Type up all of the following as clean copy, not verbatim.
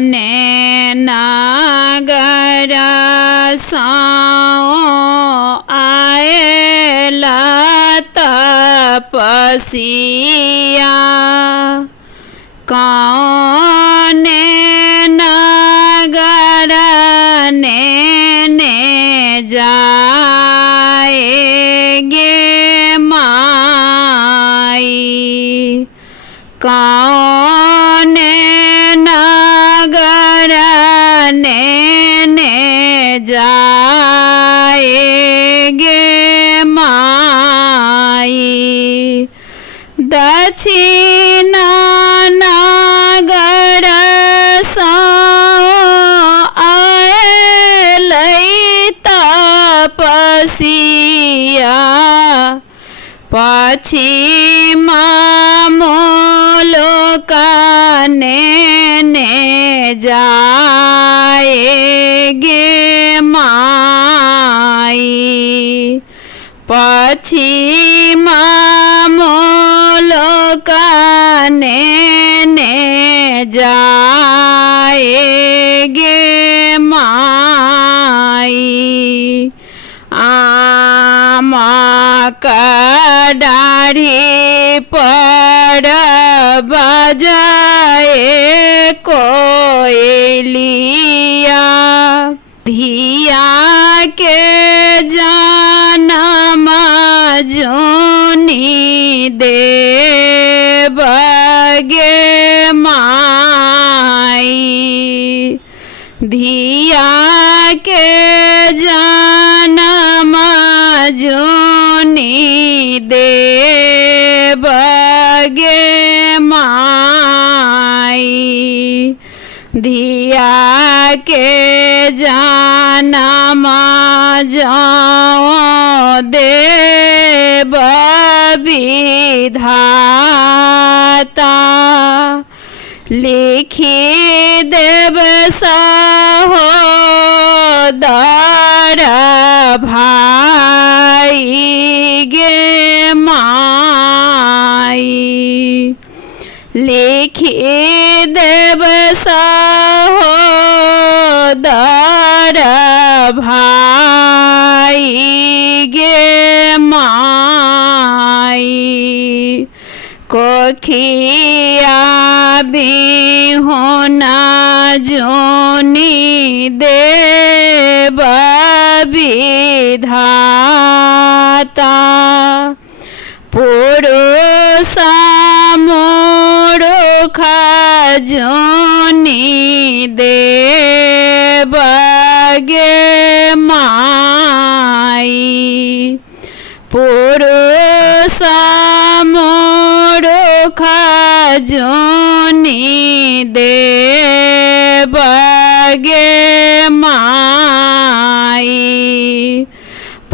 ने नागर साओ आएला तपसिया कौने नगर ने जाएगे माई कौने नगर ने जाएगे माई दक्षिणा नगर साओ आएलै तपसिया पश्चिमा मुलुक ने जाएगे माई पश्चिमा मुलुक ने जाएगे माई आमा कडारी पर बजाए कोयलिया धिया के जन्म जूनी देबगे माई धिया के जन्म जूनी देबगे माई धिया के जन्म जाओ देव विधाता लिखी देव सहोदर भाई गे माई लिखी देव सहोदर भाई गे माई कोखिया बिहुना जोनी देव विधाता पुरुष मूर्ख जोनी देबगे माई पुरुष मूर्ख जोनी देबगे माई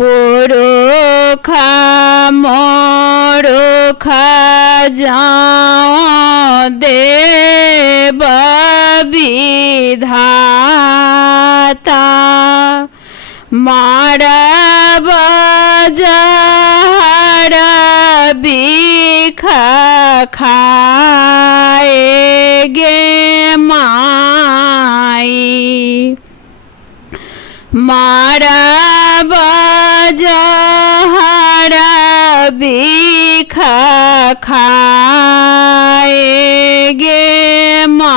पुरुष मूर्ख जाओ देव विधाता मारब जहर बिख खाएगे माई मारब जहर बिख खाएगे माई